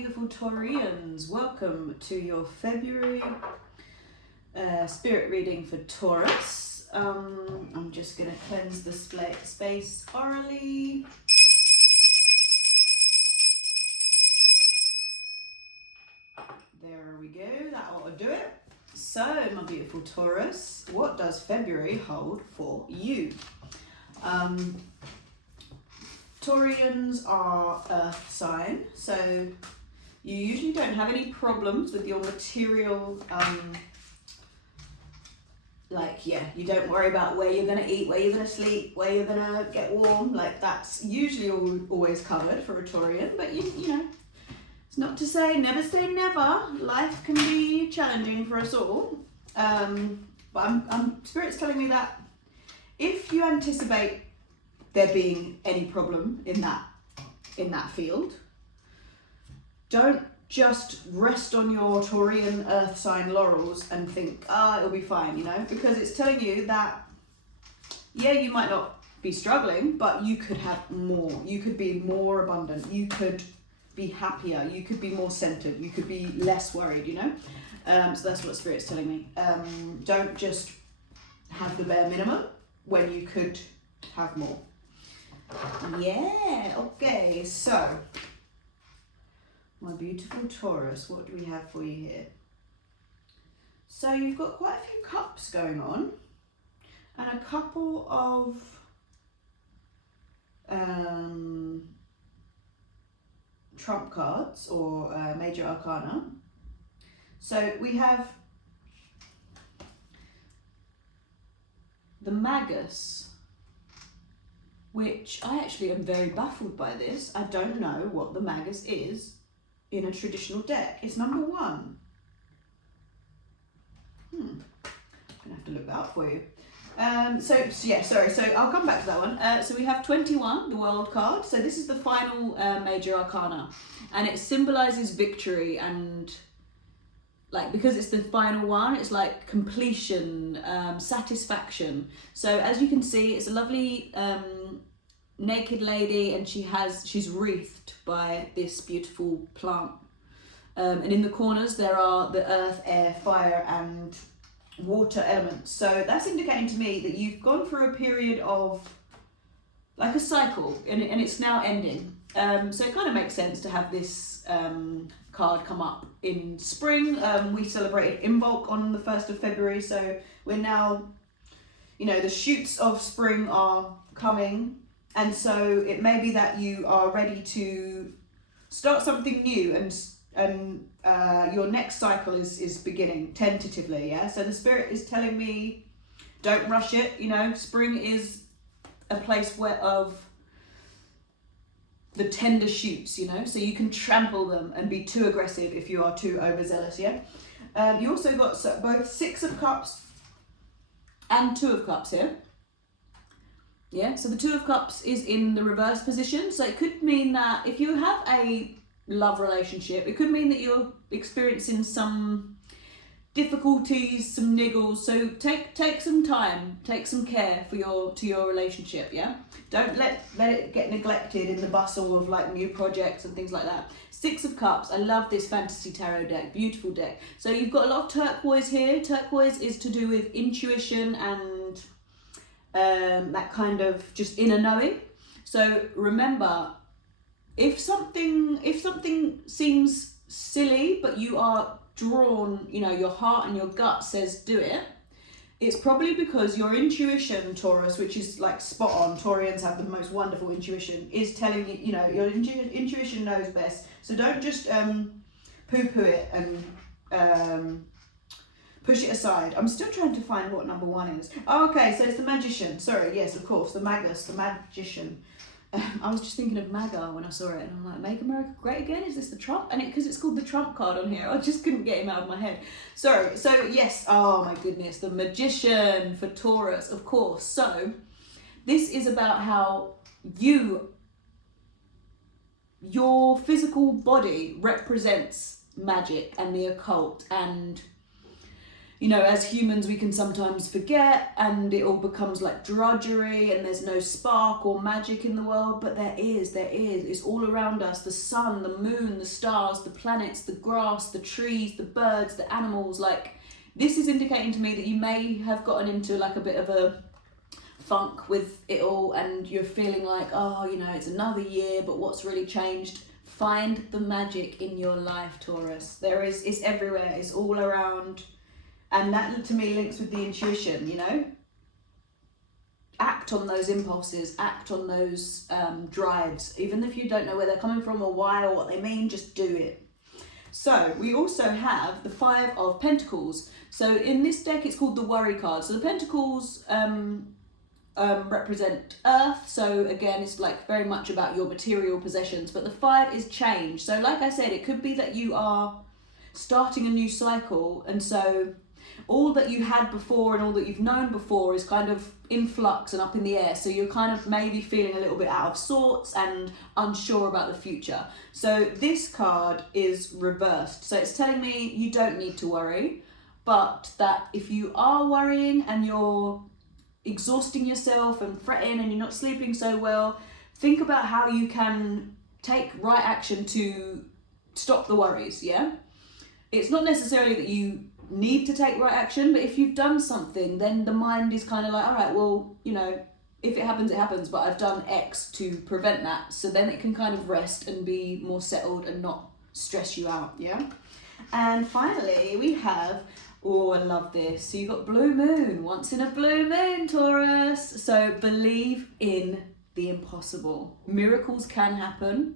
beautiful Taurians. Welcome to your February spirit reading for Taurus. I'm just going to cleanse the space orally. There we go, that ought to do it. So, my beautiful Taurus, what does February hold for you? Taurians you earth sign, so you usually don't have any problems with your material, you don't worry about where you're going to eat, where you're going to sleep, where you're going to get warm, that's usually always covered for a Taurian, but you know, it's not to never say never, life can be challenging for us all, but Spirit's telling me that if you anticipate there being any problem in that field, don't just rest on your Taurian earth sign laurels and think, it'll be fine, you know, because it's telling you that, yeah, you might not be struggling, but you could have more, you could be more abundant, you could be happier, you could be more centered, you could be less worried, you know. So that's what Spirit's telling me. Don't just have the bare minimum when you could have more. Yeah, okay, so my beautiful Taurus, what do we have for you here? So you've got quite a few cups going on and a couple of trump cards or major arcana. So we have the Magus, which I actually am very baffled by this. I don't know what the Magus is in a traditional deck. It's number 1. I'm gonna have to look that up for you. So I'll come back to that one. So we have 21, the World card. So this is the final major arcana, and it symbolizes victory and because it's the final one, it's like completion, satisfaction. So as you can see, it's a lovely naked lady, and she's wreathed by this beautiful plant. And in the corners there are the earth, air, fire and water elements. So that's indicating to me that you've gone through a period of like a cycle, and it's now ending. So it kind of makes sense to have this card come up in spring. We celebrated Imbolc on the 1st of February, so we're now, you know, the shoots of spring are coming, and so it may be that you are ready to start something new, and your next cycle is beginning tentatively. Yeah, so the Spirit is telling me don't rush it. You know, spring is a place of the tender shoots, you know, so you can trample them and be too aggressive if you are too overzealous. Yeah. You also got both 6 of Cups and 2 of Cups here. Yeah, so the 2 of Cups is in the reverse position, so it could mean that if you have a love relationship, it could mean that you're experiencing some difficulties, some niggles. So take some time, take some care for your relationship. Yeah, don't let it get neglected in the bustle of new projects and things like that. 6 of Cups. I love this fantasy tarot deck, beautiful deck. So you've got a lot of turquoise here. Turquoise is to do with intuition and that kind of just inner knowing. So remember, if something seems silly but you are drawn, you know, your heart and your gut says do it, it's probably because your intuition, Taurus, which is spot on. Taurians have the most wonderful intuition, is telling you, you know, your intuition knows best. So don't just poo-poo it and push it aside. I'm still trying to find what number 1 is. Oh, okay, so it's the Magician. Sorry, yes, of course, the Magus, the Magician. I was just thinking of MAGA when I saw it, and I'm like, make America great again? Is this the Trump? And because it's called the Trump card on here, I just couldn't get him out of my head. Sorry, so yes, oh my goodness, the Magician for Taurus, of course. So this is about how your physical body represents magic and the occult, and you know, as humans we can sometimes forget, and it all becomes like drudgery, and there's no spark or magic in the world. But there is. It's all around us. The sun, the moon, the stars, the planets, the grass, the trees, the birds, the animals. Like, this is indicating to me that you may have gotten into like a bit of a funk with it all, and you're feeling like, oh, you know, it's another year, but what's really changed? Find the magic in your life, Taurus. It's everywhere. It's all around. And that to me links with the intuition, you know? Act on those impulses, act on those drives. Even if you don't know where they're coming from or why or what they mean, just do it. So we also have the 5 of Pentacles. So in this deck, it's called the Worry card. So the Pentacles represent Earth. So again, it's like very much about your material possessions. But the 5 is change. So like I said, it could be that you are starting a new cycle, and so all that you had before and all that you've known before is kind of in flux and up in the air. So you're kind of maybe feeling a little bit out of sorts and unsure about the future. So this card is reversed. So it's telling me you don't need to worry, but that if you are worrying and you're exhausting yourself and fretting and you're not sleeping so well, think about how you can take right action to stop the worries, yeah? It's not necessarily that you need to take right action, but if you've done something, then the mind is kind of like, all right, well, you know, if it happens, it happens, but I've done X to prevent that. So then it can kind of rest and be more settled and not stress you out, yeah? And finally, we have, oh, I love this. So you've got blue moon, once in a blue moon, Taurus. So believe in the impossible. Miracles can happen.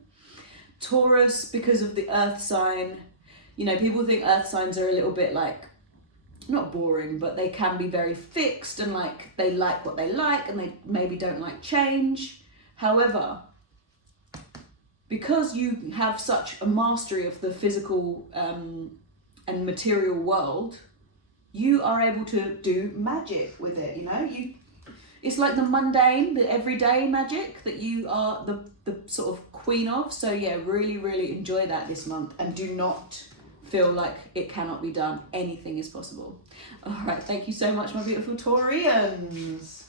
Taurus, because of the earth sign, you know, people think earth signs are a little bit like, not boring, but they can be very fixed and like they like what they like and they maybe don't like change. However, because you have such a mastery of the physical and material world, you are able to do magic with it, you know? It's like the mundane, the everyday magic that you are the sort of queen of. So yeah, really, really enjoy that this month, and do not feel like it cannot be done. Anything is possible. All right, thank you so much, my beautiful Taurians.